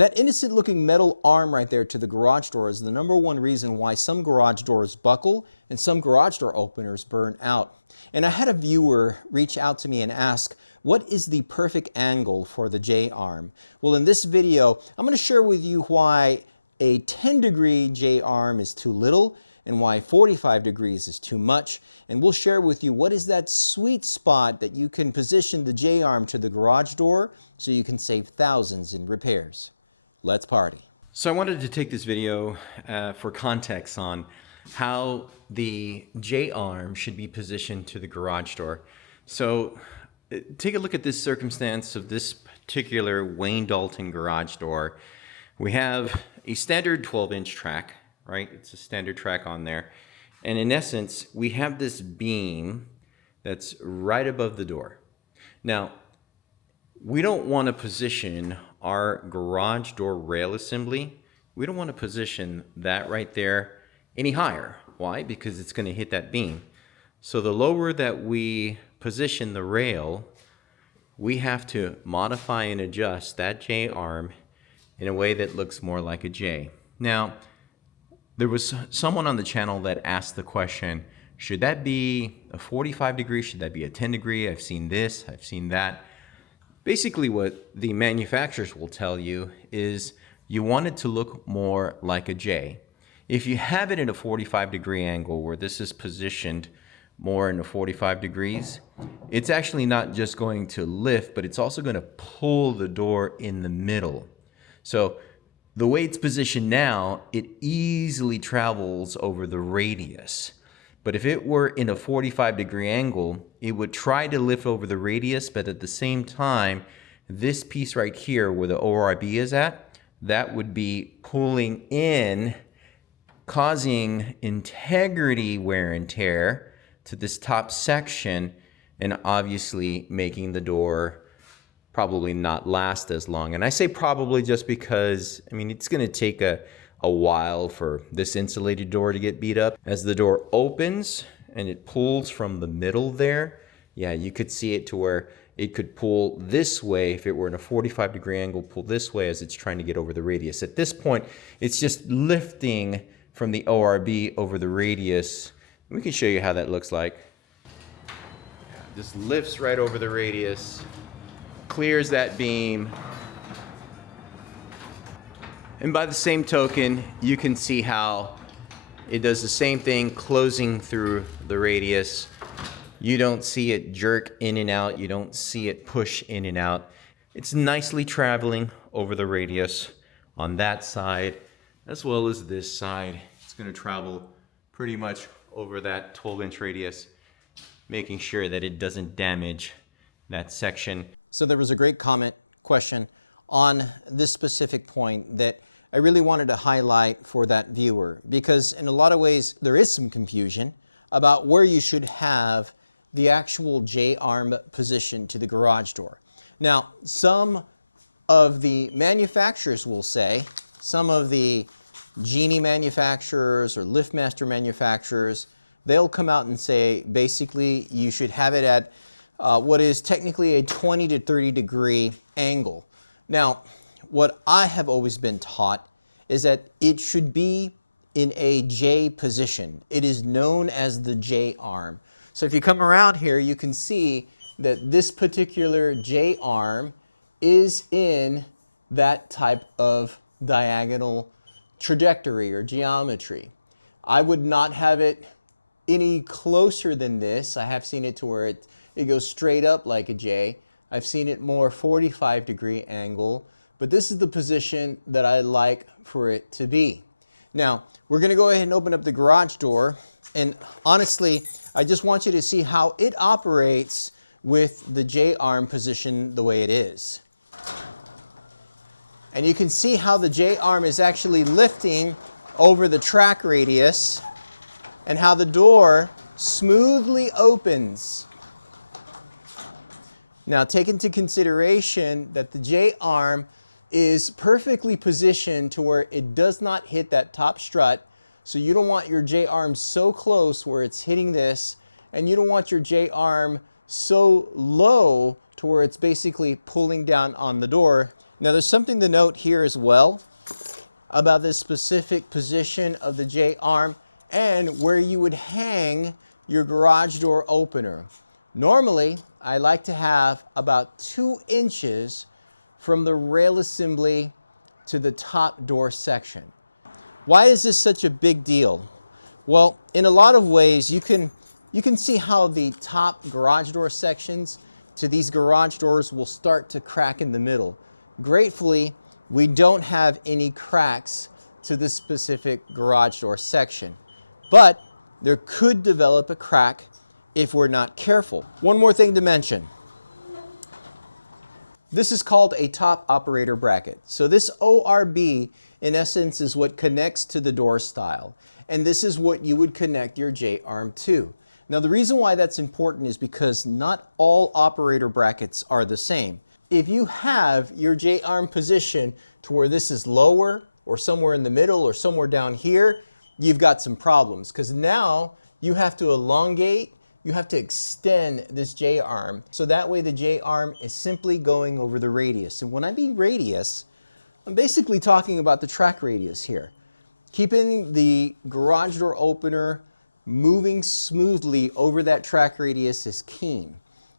That innocent looking metal arm right there to the garage door is the #1 reason why some garage doors buckle and some garage door openers burn out. And I had a viewer reach out to me and ask, what is the perfect angle for the J-arm? Well, in this video, I'm going to share with you why a 10-degree J-arm is too little and why 45 degrees is too much. And we'll share with you what is that sweet spot that you can position the J-arm to the garage door so you can save thousands in repairs. Let's party. So I wanted to take this video for context on how the J-arm should be positioned to the garage door. So take a look at this circumstance of this particular Wayne Dalton garage door. We have a standard 12-inch track, right? It's a standard track on there. And in essence, we have this beam that's right above the door. Now, we don't want to position our garage door rail assembly. We don't want to position that right there any higher. Why? Because it's going to hit that beam. So the lower that we position the rail, we have to modify and adjust that J-arm in a way that looks more like a J. Now, there was someone on the channel that asked the question, should that be a 45 degree? Should that be a 10 degree? I've seen this, I've seen that. Basically what the manufacturers will tell you is you want it to look more like a J. If you have it in a 45 degree angle where this is positioned more in a 45 degrees, it's actually not just going to lift, but it's also going to pull the door in the middle. So the way it's positioned now, it easily travels over the radius. But if it were in a 45 degree angle, it would try to lift over the radius, but at the same time, this piece right here where the ORB is at, that would be pulling in, causing integrity wear and tear to this top section, and obviously making the door probably not last as long. And I say probably just because, I mean, it's going to take a while for this insulated door to get beat up. As the door opens and it pulls from the middle there, yeah, you could see it to where it could pull this way if it were in a 45 degree angle, pull this way as it's trying to get over the radius. At this point, it's just lifting from the ORB over the radius. We can show you how that looks like. Yeah, just lifts right over the radius, clears that beam. And by the same token, you can see how it does the same thing, closing through the radius. You don't see it jerk in and out. You don't see it push in and out. It's nicely traveling over the radius on that side, as well as this side. It's going to travel pretty much over that 12-inch radius, making sure that it doesn't damage that section. So there was a great question on this specific point that I really wanted to highlight for that viewer, because in a lot of ways there is some confusion about where you should have the actual J-arm position to the garage door. Now, some of the manufacturers will say, some of the Genie manufacturers or LiftMaster manufacturers, they'll come out and say basically you should have it at what is technically a 20 to 30 degree angle. Now, what I have always been taught is that it should be in a J position. It is known as the J-arm. So if you come around here, you can see that this particular J-arm is in that type of diagonal trajectory or geometry. I would not have it any closer than this. I have seen it to where it goes straight up like a J. I've seen it more 45 degree angle, but this is the position that I like for it to be. Now, we're going to go ahead and open up the garage door, and honestly, I just want you to see how it operates with the J-arm position the way it is. And you can see how the J-arm is actually lifting over the track radius and how the door smoothly opens. Now, take into consideration that the J-arm is perfectly positioned to where it does not hit that top strut. So you don't want your J-arm so close where it's hitting this, and you don't want your J-arm so low to where it's basically pulling down on the door. Now there's something to note here as well about this specific position of the J-arm and where you would hang your garage door opener. Normally, I like to have about 2 inches from the rail assembly to the top door section. Why is this such a big deal? Well, in a lot of ways, you can see how the top garage door sections to these garage doors will start to crack in the middle. Gratefully, we don't have any cracks to this specific garage door section, but there could develop a crack if we're not careful. One more thing to mention. This is called a top operator bracket. So this ORB, in essence, is what connects to the door stile. And this is what you would connect your J-arm to. Now, the reason why that's important is because not all operator brackets are the same. If you have your J-arm position to where this is lower or somewhere in the middle or somewhere down here, you've got some problems because now you have to elongate, you have to extend this J-arm. So that way the J-arm is simply going over the radius. And when I mean radius, I'm basically talking about the track radius here. Keeping the garage door opener moving smoothly over that track radius is key.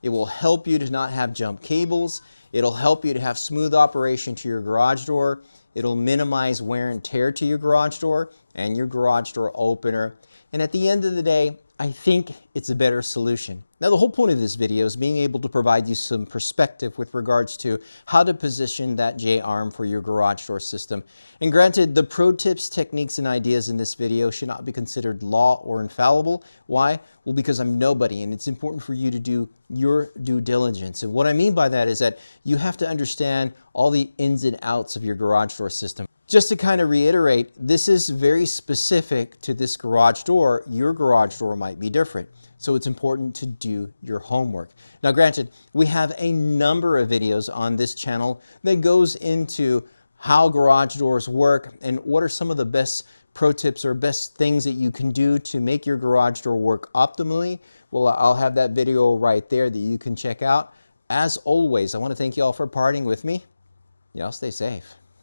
It will help you to not have jump cables. It'll help you to have smooth operation to your garage door. It'll minimize wear and tear to your garage door and your garage door opener. And at the end of the day, I think it's a better solution. Now, the whole point of this video is being able to provide you some perspective with regards to how to position that J-arm for your garage door system. And granted, the pro tips, techniques, and ideas in this video should not be considered law or infallible. Why? Well, because I'm nobody, and it's important for you to do your due diligence. And what I mean by that is that you have to understand all the ins and outs of your garage door system. Just to kind of reiterate, this is very specific to this garage door. Your garage door might be different. So it's important to do your homework. Now, granted, we have a number of videos on this channel that goes into how garage doors work and what are some of the best pro tips or best things that you can do to make your garage door work optimally. Well, I'll have that video right there that you can check out. As always, I want to thank you all for partying with me. Y'all stay safe.